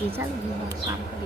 પછી ચાલો હું કામ કરી રાત્રે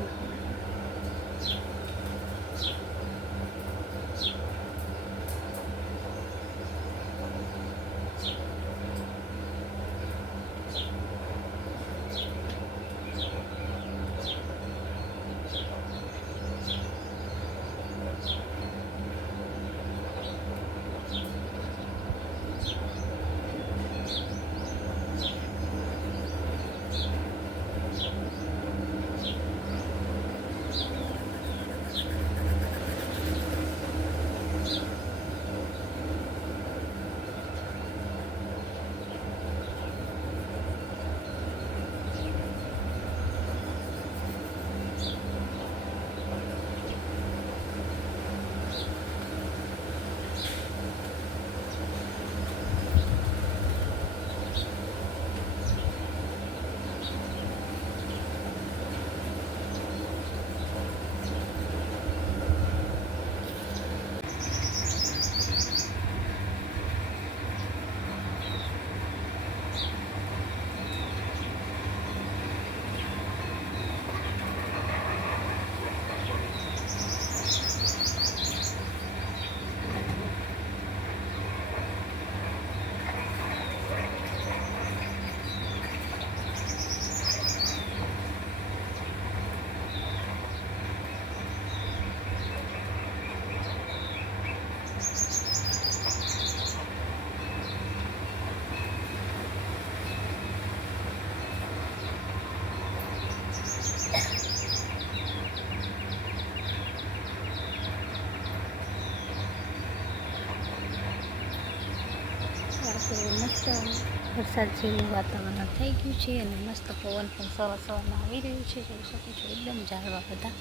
મસ્ત વરસાદ જેવું વાતાવરણ થઈ ગયું છે અને મસ્ત પવન પણ સવાર સવારમાં આવી રહ્યું છે. જોઈ શકો છો, એકદમ ઝાડવા બધા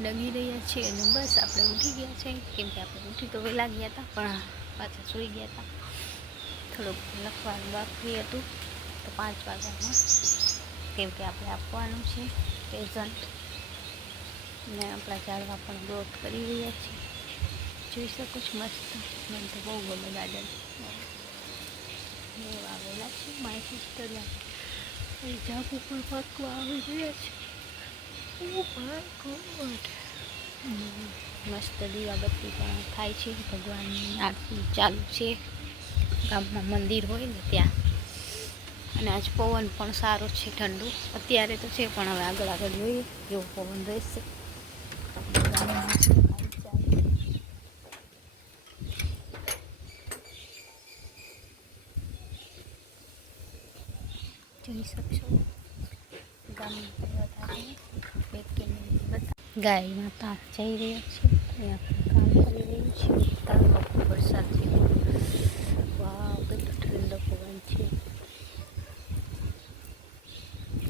ડગી રહ્યા છે અને બસ આપણે ઉઠી ગયા છે. કેમ કે આપણે ઉઠી તો વહેલા ગયા હતા, પણ પાછા સૂઈ ગયા હતા. થોડુંક લખવાનું બાકી હતું. તો પાંચ વાગ્યામાં કેમ કે આપણે આપવાનું છે પ્રેઝન્ટ ને આપણા ઝાડવા પણ ગ્રોથ કરી રહ્યા છીએ. જોઈ શકો છો, મસ્ત, મને તો બહુ ગમે ગાર્ડન. મેં વાવેલા છે, મારી સિસ્ટરના એ જાગુ પણ પાકવા આવી ગયા છે. Oh my God. મસ્ત દીવાબત્તી પણ થાય છે. ભગવાનની આરતી ચાલુ છે. ગામમાં મંદિર હોય ને ત્યાં. અને આજ પવન પણ સારો છે ઠંડુ. અત્યારે તો છે, પણ હવે આગળ આગળ જોઈએ. જેવો પવન રહેશે ગામમાં શું હાલચાલ જોઈ શકશો ગામની વધારે એક કિલોમીટર બધા ગાય માતા જઈ રહ્યા છે. અહીંયા કામ કરી રહ્યું છે તારો વરસાદ છે વાવ, કેટલો ઠંડો પવન છે.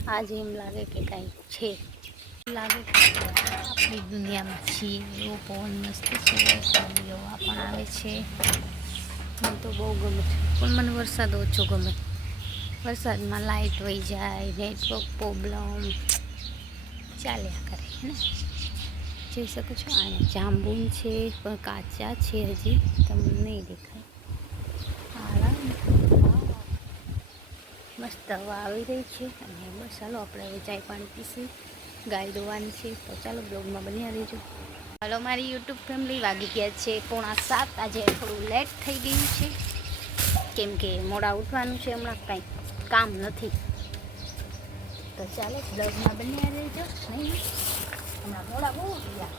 આજે એમ લાગે કે કાંઈ છે. લાગે કે આપણી દુનિયામાં છીએ. એવો પવન મસ્ત છે. હવા પણ આવે છે. મને તો બહુ ગમે છે. પણ મને વરસાદ ઓછો ગમે. વરસાદમાં લાઇટ વહી જાય નેટવર્ક પ્રોબ્લેમ ચાલ્યા કરે ને? જોઈ શકો છો. આ જાંબુન છે, પણ કાચા છે હજી. તમને નહીં દેખાય. મસ્ત હવા આવી રહી છે. અને બસ ચાલો આપણે હવે ચાય પાણી પીશું. ગાય દોવાની છે. તો ચાલો બ્લોગમાં બન્યા રહેજો. હાલો, મારી યુટ્યુબ ફેમિલી વાગી ગયા છે પોણા સાત. આજે થોડું લેટ થઈ ગયું છે. કેમ કે મોડા ઉઠવાનું છે. હમણાં કાંઈ કામ નથી. તો ચાલો બ્લોગમાં બન્યા રહેજો. નહીં. હમણાં મોડા બહુ ગયા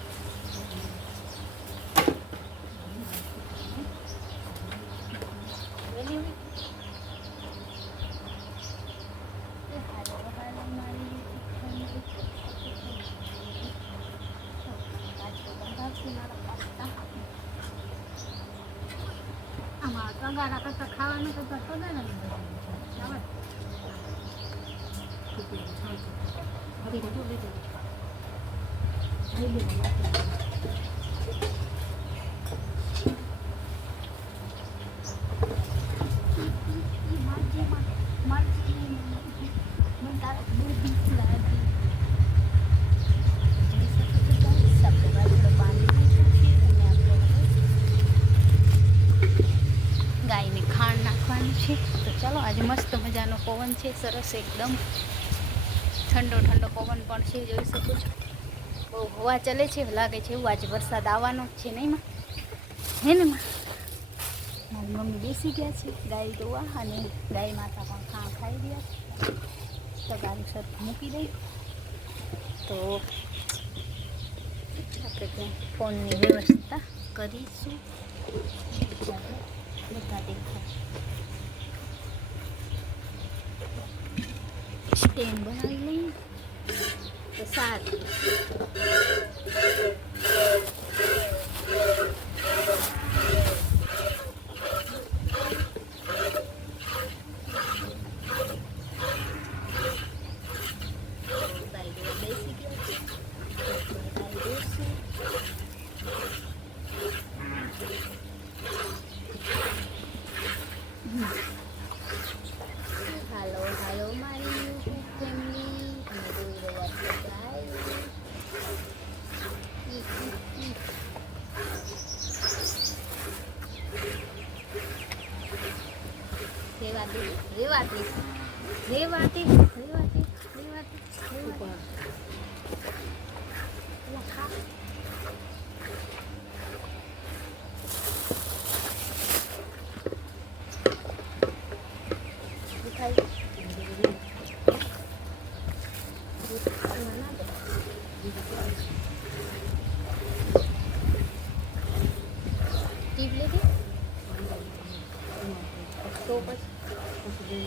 વહેલી ઉઠી. એ હાલો, હાલો મારી YouTube family. આજે બંધાવશું મારા પાસ્તા. આમાં કંગારા કરતા ખાવાનું તો ઘટતો ને ને ગાયને ખાંડ નાખવાનું છે તો ચાલો આજે મસ્ત મજાનો પવન છે, સરસ એકદમ. ઠંડો ઠંડો પવન પણ છે, જોઈ શકો છો. બહુ હવા ચાલે છે, લાગે છે એવું. આજે વરસાદ આવવાનો જ છે, નહીં હે ને મારી મમ્મી બેસી ગયા છે, ગાય ધોવા અને ગાય માતા પણ ખા ખાઈ ગયા છે. તો ગાડી સર મૂકી દઈ. તો આપણે ત્યાં ફોનની વ્યવસ્થા કરીશું. બધા દેખાય. સ્ટેન્ડ બનાવી લઈએ તો સારું ગાય બેસી ગયા છે ગાય બેસી હાલો હાલો મારી યુટ્યુબ ફેમિલી અને જોઈ રહ્યા છો ગાય ઈ, ઈ, ઈ. રેવાતી રેવાતી રેવાતી રેવાતી રેવાતી રેવાતી એલા ખા દેખાય એમાં ના દે. ટીપ લીધી તો પછી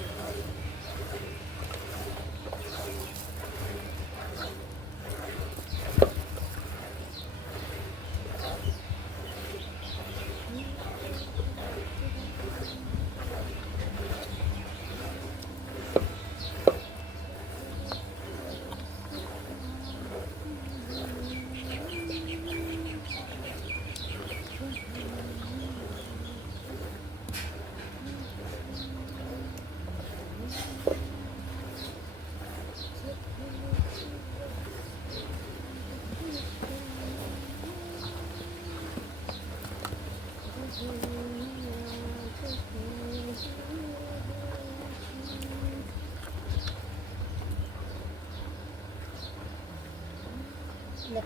લે.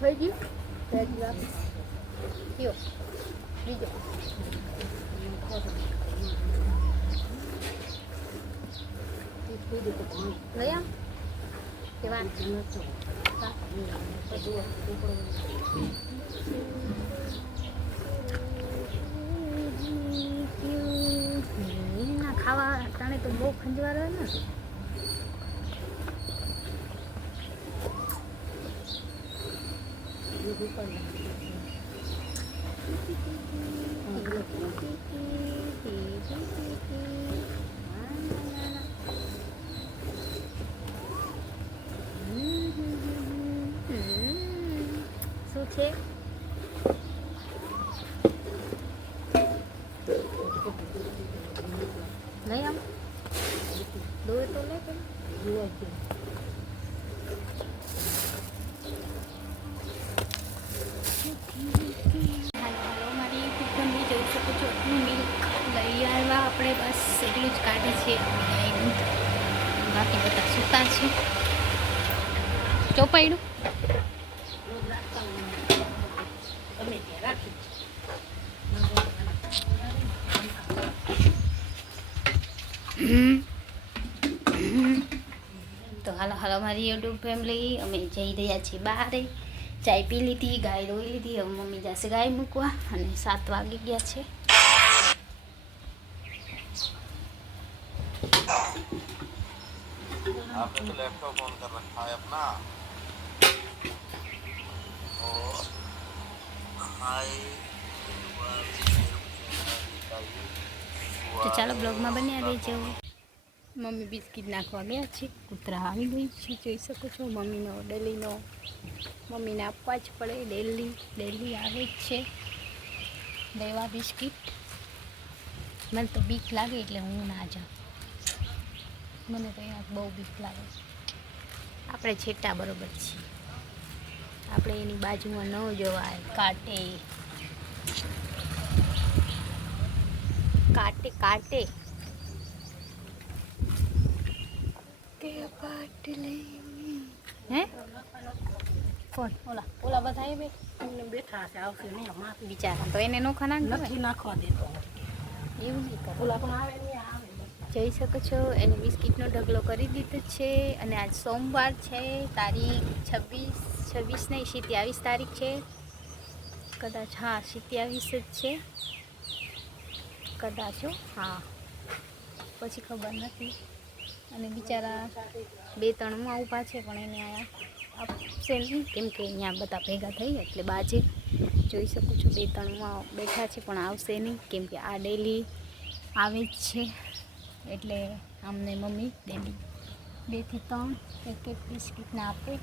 થઈ ગયું થઈ ગયું આપી લ્યો બીજો Thì. ના ખાવા ટાણે તો બહુ ખંજવાર હોય ને શું છે લઈ આવ દોય તો લે કે હાલો હાલો મારી યુટ્યુબ ફેમિલી જોઈ શકો છો આટલું મિલ્ક લઈ આવ્યા આપણે બસ એટલું જ કાઢે છે ગાયનું બાકી બધા સૂતા છે ચોપાયડું તો હાલો હાલો મારી યુટ્યુબ ફેમિલી અમે જઈ રહ્યા છીએ બહાર ચાય પી લીધી ગાય દોઈ લીધી હવે મમ્મી જશે ગાય મૂકવા અને સાત વાગી ગયા છે आपने तो लैपटॉप ऑन कर रखा है अपना और हाय તો ચાલો બ્લોગમાં બન્યા રહેજો મમ્મી બિસ્કિટ નાખવા ગયા છે. કૂતરા આવી ગઈ છે, જોઈ શકો છો. મમ્મીનો ડેલીનો, મમ્મીને આપવા જ પડે. ડેલી ડેલી આવે જ છે. લેવા બિસ્કિટ. મને તો બીક લાગે એટલે હું ના જાઉં. મને તો અહીંયા બહુ બીક લાગે. આપણે છેટા બરોબર છીએ. આપણે એની બાજુમાં ન જવાય. કાટે. કાટે, કાંટે કે પાટલે હે? કોણ ઓલા ઓલા બધા બે. એમને બેઠા છે આવશે નહીં બિચારા તો એને નો ખાના નથી નાખવા દેતો. એવું નહીં કરે. ઓલા પણ આવે નહીં આવે જઈ શકો છો એને બિસ્કિટનો ઢગલો કરી દીધો છે અને આજ સોમવાર છે તારીખ છવ્વીસ છવ્વીસ નહીં સિત્યાવીસ તારીખ છે. કદાચ હા સિત્યાવીસ જ છે. કદાચ હો, હા. પછી ખબર નથી. અને બિચારા બે ત્રણમાં ઊભા છે પણ એને આપશે નહીં. કેમ કે અહીંયા બધા ભેગા થઈ એટલે બાજે જોઈ શકું છું બે ત્રણમાં બેઠા છે પણ આવશે નહીં. કેમ કે આ ડેલી આવે જ છે. એટલે અમને મમ્મી ડેલી બેથી ત્રણ એક એક બિસ્કીટના આપે.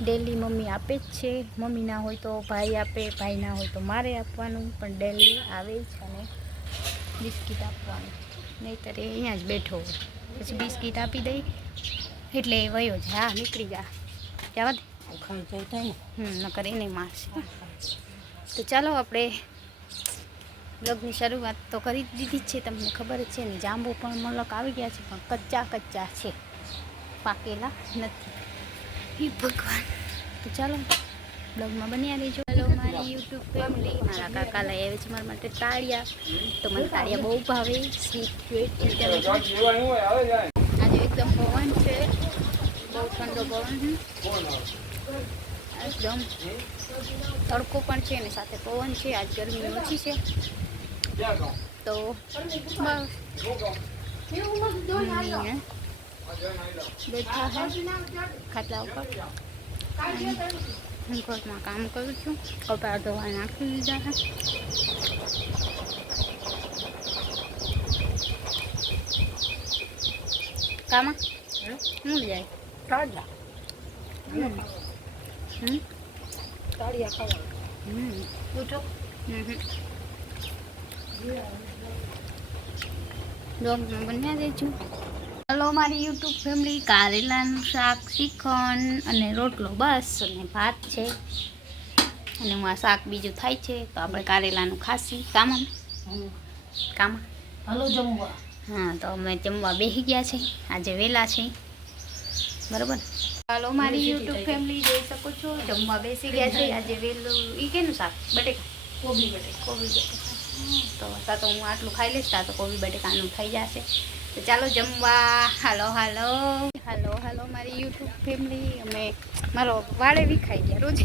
ડેલી મમ્મી આપે જ છે. મમ્મી ના હોય તો ભાઈ આપે, ભાઈ ના હોય તો મારે આપવાનું. પણ ડેલી આવે જ અને બિસ્કિટ આપવાનું. નહીંતર એ અહીંયા જ બેઠો હોય. પછી બિસ્કિટ આપી દઈ. એટલે એ વયો જાય. હા નીકળી જા. જવા દે. હમ નકર એને મારશે. તો ચાલો આપણે બ્લોગની શરૂઆત તો કરી જ દીધી જ છે. તમને ખબર જ છે ને જાંબુ પણ મલક આવી ગયા છે પણ કચ્ચા કચ્ચા છે. પાકેલા નથી. હે ભગવાન. તો ચાલો બ્લોગમાં બન્યા રહેજો. મારી યુટ્યુબ ફેમિલી, મારા કાકા લઈ આવે છે મારા માટે તાળિયા. તો મને તાળિયા બહુ ભાવે સ્વીટ સ્વીટ આજે એકદમ પવન છે, બહુ ઠંડો પવન એકદમ તડકો પણ છે અને સાથે પવન છે, આજ ગરમી ઓછી છે. તો બેઠા હે ખાટલા ઉપર. હું ઘરમાં કામ કરું છું કપડાં ધોવા નાખી દીધા છે કામાં હું જાય તાજા હમ હમ તાળિયા ખાવા હમ પૂછો હમ બ્લોગમાં બન્યા દેજો હલો મારી યુટ્યુબ ફેમિલી કારેલાનું શાક શ્રીખંડ અને રોટલો. બસ અને ભાત છે. અને હું આ શાક બીજું થાય છે તો આપણે કારેલાનું ખાસી. કામા? કામ? હલો જમવા. હા તો અમે જમવા બેસી ગયા છે. આજે વહેલા છે. બરોબર? હલો મારી યુટ્યુબ ફેમિલી જોઈ શકો છો. જમવા બેસી ગયા છે. આજે વહેલું એ કેનું શાક? બટેકા? કોબી બટેકા. કોબી બટેકા. તો તા તો હું આટલું ખાઈ લઈશ તો કોબી બટેકાનું થઈ જશે. તો ચાલો જમવા. હાલો હાલો. હાલો હાલો, મારી યુટ્યુબ ફેમિલી. અમે મારો વાળે વિખાઈ ગયા રોજ.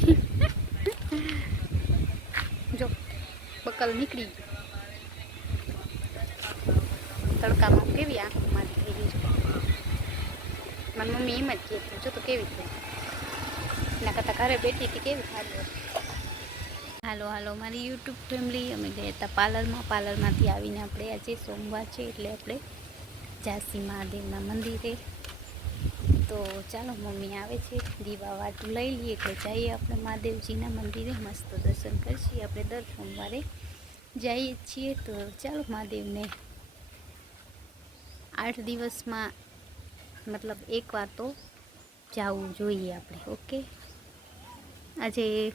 જો, બકલ નીકળી તડકામાં કેવી આંખ મારી થઈ ગઈ મારી મમ્મી એમ જ કહેતી જો તો કેવી થઈ એના કરતાં ઘરે બેઠી હતી, કેવી સારી હાલો હાલો, મારી યુટ્યુબ ફેમિલી. અમે ગયા હતા પાર્લરમાં. પાર્લરમાંથી આવીને આપણે આજે સોમવાર છે, એટલે આપણે ઝાંસી મહાદેવના મંદિરે. તો ચાલો, મમ્મી આવે છે. દીવા વાટું લઈ લઈએ. એટલે જઈએ આપણે મહાદેવજીના મંદિરે. મસ્ત દર્શન કરીએ. આપણે દર સોમવારે જઈએ છીએ. તો ચાલો, મહાદેવને આઠ દિવસમાં મતલબ એકવાર તો જવું જોઈએ આપણે. ઓકે? આજે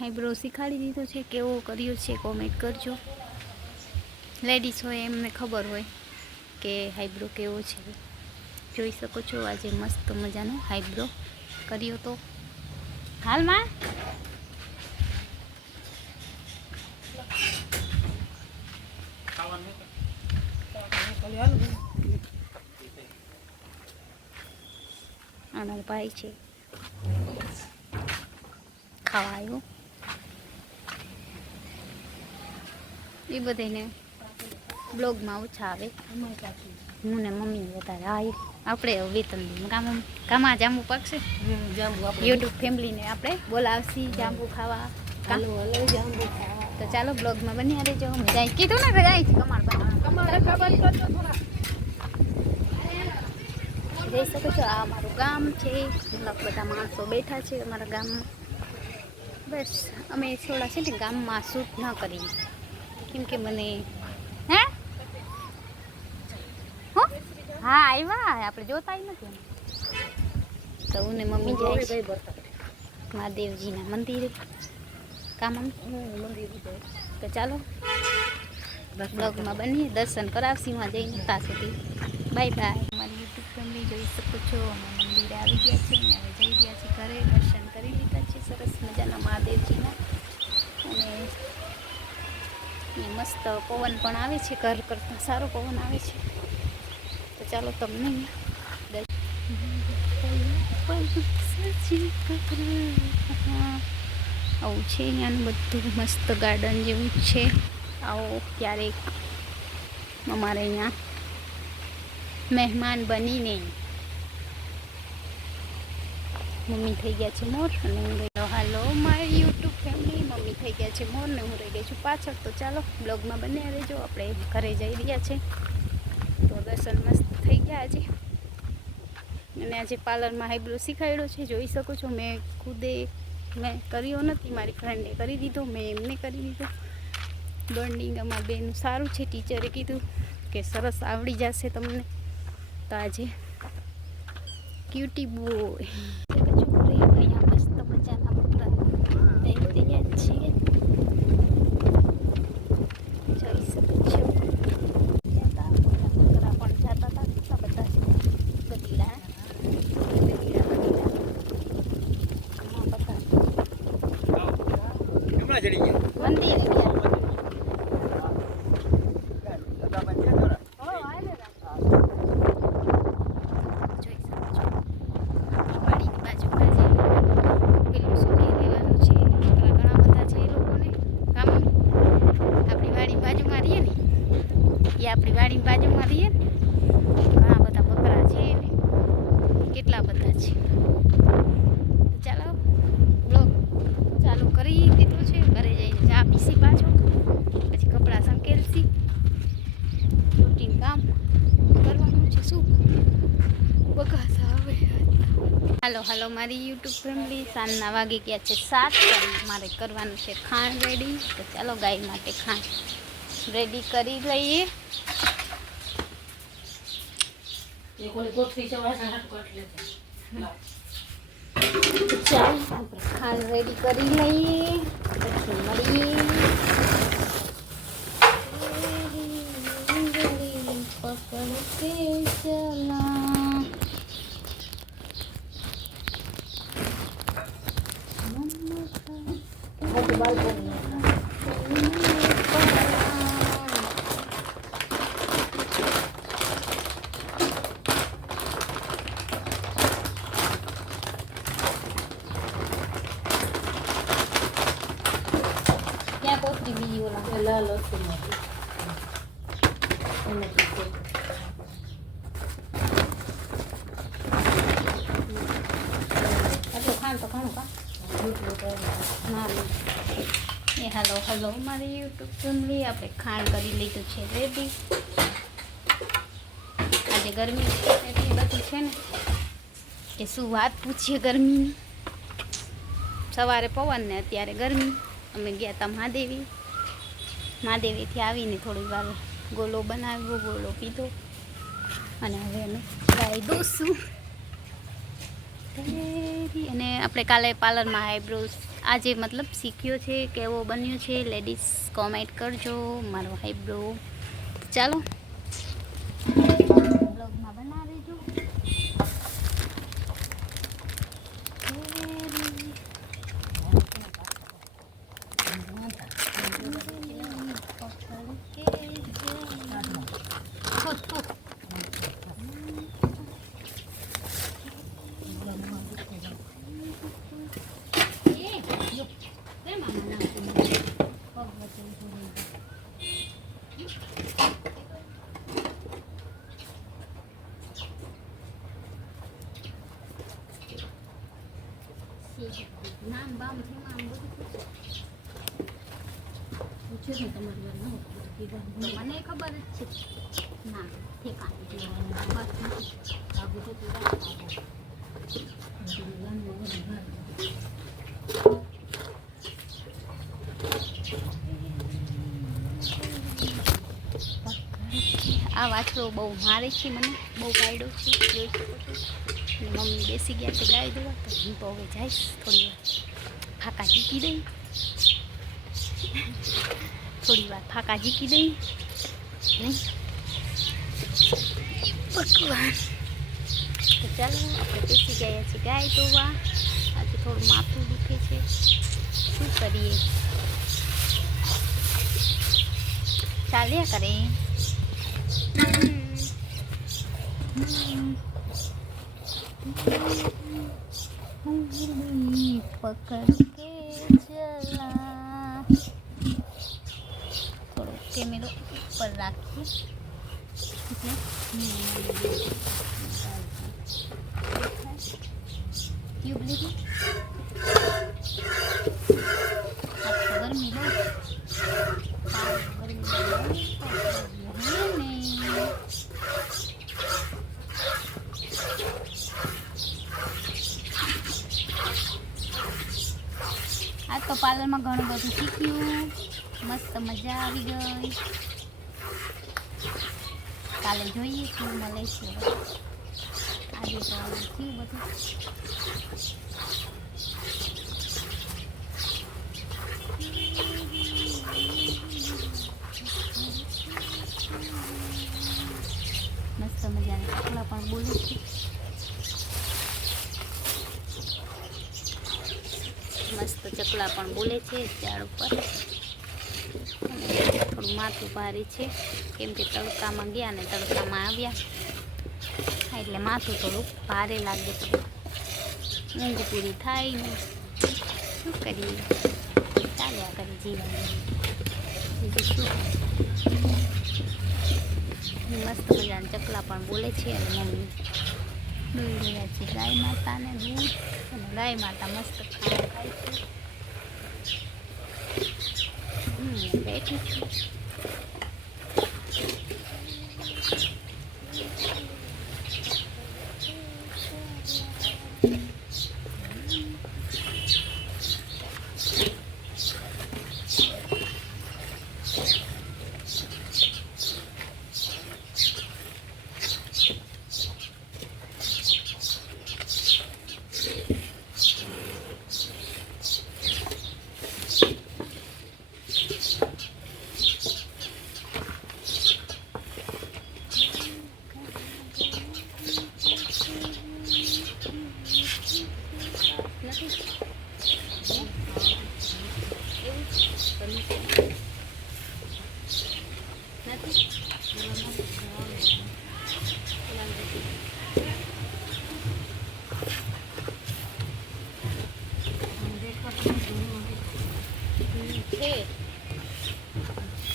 હાઈબ્રો શીખાડી દીધો છે. કેવો કર્યો છે? કોમેન્ટ કરજો. લેડીઝ હોય, એમને ખબર હોય. કે હાઈબ્રો કેવો છે? જોઈ શકો છો, આજે મસ્ત મજાનો હાઈબ્રો કર્યો તો. હાલમાં? આનંદ ભાઈ છે. ખાવા આવ્યો. એ બધાને બ્લોગમાં ઓછા આવે. હું ને મમ્મી વધારે હા આપણે વેતન કામ કામાં જાંબુ પાકશે. યુટ્યુબ ફેમિલીને આપણે બોલાવશી જાંબુ ખાવા. જાંબુ ખાવા. તો ચાલો બ્લોગમાં બન્યા રહેજો. અમે જાય કીધું ને કે જાય છે કરજો થોડા. જઈ શકો છો. આ અમારું ગામ છે. મતલબ બધા માણસો બેઠા છે અમારા ગામમાં. બસ અમે થોડા છે ને ગામમાં શૂટ ન કરીએ કેમ કે મને હે હો? હા આવ્યા આપણે જોતા નથી. તો ને મમ્મી જાય છે મહાદેવજીના મંદિરે. કામ મમ્મી? તો ચાલો. બ્લોગમાં બનીએ. દર્શન કરાવશી હું જઈને ત્યાં સુધી. Bye bye. મારી યુટ્યુબ ફેમિલી જોઈ શકો છો. અમે મંદિરે આવી ગયા છે અને હવે જઈ ગયા છે ઘરે. દર્શન કરી લીધા છે. સરસ મજાના મહાદેવજીના. અને મસ્ત પવન પણ આવે છે. ઘર કરતાં સારો પવન આવે છે. ચાલો તમને આવું છે અહીંયાનું બધું મસ્ત ગાર્ડન જેવું છે. આવો ક્યારેક અમારે અહીંયા મહેમાન બનીને. મમ્મી થઈ ગયા છે મોર અને હું ગઈ હાલો મારી યુટ્યુબ ફેમિલી મમ્મી થઈ ગયા છે મોર ને હું રહી ગઈ છું પાછળ. તો ચાલો બ્લોગમાં બન્યા રહેજો. આપણે ઘરે જઈ રહ્યા છે. તો દર્શન મસ્ત થઈ ગયા આજે. અને આજે પાર્લરમાં હાઈબ્રો શીખાડ્યો છે, જોઈ શકો છો મેં ખુદે મેં કર્યો નથી, મારી ફ્રેન્ડે કરી દીધો, મેં એમને કરી દીધો. બોન્ડિંગ અમારા બેનું સારું છે, ટીચરે કીધું કે સરસ આવડી જશે તમને. તો આજે ક્યુટી બોય અહીંયા મસ્ત મજાના બકરા થઈ રહ્યા છે જોઈ શકો છો ત્યાં તા બકરા પણ જતા હતા કેટલા બધા છે ગધેડા ગધેડા ગધેડા ઘણા બધા કેમણા ચડી ગયા મંદિર ગયા જોઈ શકો છો વાડીની બાજુમાં જે પેલું શું કહે લેવાનું છે બકરા ઘણા બધા છે એ લોકોને કામ આપણી વાડી બાજુમાં રહીએ ને એ આપણી વાડી બાજુમાં રહીએ ને ઘણા બધા બકરા છે ને કેટલા બધા છે તો ચાલો બ્લોગ ચાલુ કરી દીધું છે ઘરે જઈને પીસી પાછો પછી કપડાં સંકેલસી રૂટીન કામ કરવાનું છે શું બગાસ આવે હાલો હાલો મારી યુટ્યુબ ફેમિલી સાંજના વાગી ગયા છે સાત મારે કરવાનું છે ખાંડ રેડી તો ચાલો ગાય માટે ખાંડ રેડી કરી લઈએ ચાલ. આપણે ખાંડ રેડી કરી લઈએ. પછી મળીએ. પકડ ચલા ક્યાં કોથરી બીજી ઓલા લાલ હતું આટલું ખાંડ તો ઘણું કા ના ના. એ હાલો હાલો ફેમિલી આપણે ખાંડ કરી લીધું છે રેડી આજે ગરમી એટલી બધી છે ને, કે શું વાત પૂછીએ ગરમીની? સવારે પવન ને અત્યારે ગરમી. અમે ગયા હતા મહાદેવી. મહાદેવીથી આવીને થોડી વાર ગોલો બનાવ્યો, ગોલો પીધો. અને હવે અમે ગાય દોશું. અને આપણે કાલે પાર્લરમાં આઈબ્રોઝ આજે મતલબ શીખ્યો છે, કેવો બન્યો છે લેડીઝ કોમેન્ટ કરજો, મારો આઈબ્રો ચાલો. બ્લોગમાં બનાવીજો તેરી. પકડ કે જલા. થૂ, થૂ. એ, જો, કેમ આમાં નાખું? પગ વચ્ચે ઊભું રહી ગયું. નામ બામ છે આમ બધું પૂછ્યું તમારી વાર ન કીધું મને ખબર જ છે ના ઠેકાણું આ વાછરો બહુ મારે છે મને, બહુ કાયડો છે, જોઈ શકો છો. મમ્મી બેસી ગયા છે ગાય દેવા તો હું તો હવે જઈશ થોડી વાર. ફાકા જીકી દઈ. થોડી વાર ફાકા જીકી દઈ. નહીં તો ચાલો, આપણે બેસી ગયા છીએ ગાય દોવા આજે થોડું માથું દુખે છે. શું કરીએ? ચાલ્યા કરે. ઉંગલી પકડ કે ચલા થોડો કેમેરો ઉપર રાખીએ ટ્યુબ લીધી આ તો ગરમી બહુ ગરમી બહુ ને આજ તો પાર્લરમાં ઘણું બધું શીખ્યું. મસ્ત મજા આવી ગઈ. કાલે જોઈએ શું મળે છે આજે તો થયું બધું. મસ્ત મજાના કપડાં પણ બોલું છે મસ્ત ચકલા પણ બોલે છે ઝાડ ઉપર. થોડું માથું ભારે છે. કેમ કે તડકામાં ગયા ને તડકામાં આવ્યા. એટલે માથું થોડું ભારે લાગે છે. ઊંઘ પૂરી થાય ને. શું કરીએ? ચાલ્યા કરી જીવન. શું? મસ્ત મજાના ચકલા પણ બોલે છે અને મમ્મી દોઈ રહ્યા છે. ગાય માતાને દૂધ અને ગાય માતા મસ્ત ખાવા ખાય છે. હમ, બેઠી છું નથી એવું બની છે નથી છે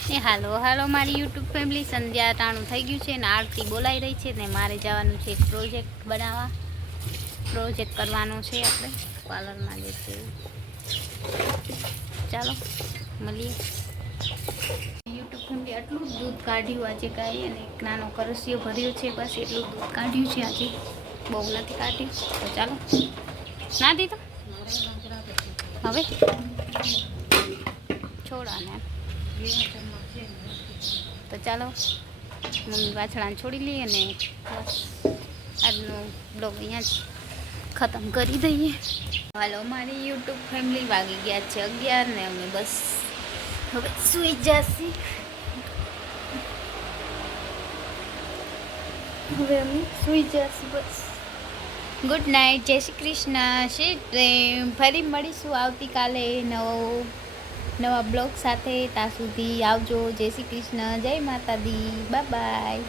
એ હાલો હાલો, મારી યુટ્યુબ ફેમિલી. સંધ્યા ટાણું થઈ ગયું છે ને આરતી બોલાઈ રહી છે ને મારે જવાનું છે પ્રોજેક્ટ બનાવવા. પ્રોજેક્ટ કરવાનો છે આપણે, પાર્લરમાં જે છે. ચાલો, મળીએ. યુટ્યુબ ફેમિલી આટલું દૂધ કાઢ્યું આજે કાંઈ અને એક નાનો કરસિયો ભર્યો છે બસ, એટલું દૂધ કાઢ્યું છે આજે. બહુ નથી કાઢ્યું. તો ચાલો. ના દીધો? હવે? છોડાને તો ચાલો, મમ્મી વાછળાને છોડી લઈએ ને બસ. આજનો બ્લોગ અહીંયા જ ખતમ કરી દઈએ. હાલો, મારી યુટ્યુબ ફેમિલી વાગી ગયા છે અગિયાર ને અમે બસ હવે સુઈ જશે. હવે અમે સુઈ જશે બસ. ગુડ નાઇટ જય શ્રી કૃષ્ણ. શ્રી ફરી મળીશું આવતીકાલે નવો નવા બ્લોગ સાથે ત્યાં સુધી આવજો. જય શ્રી કૃષ્ણ. જય માતા દી બાય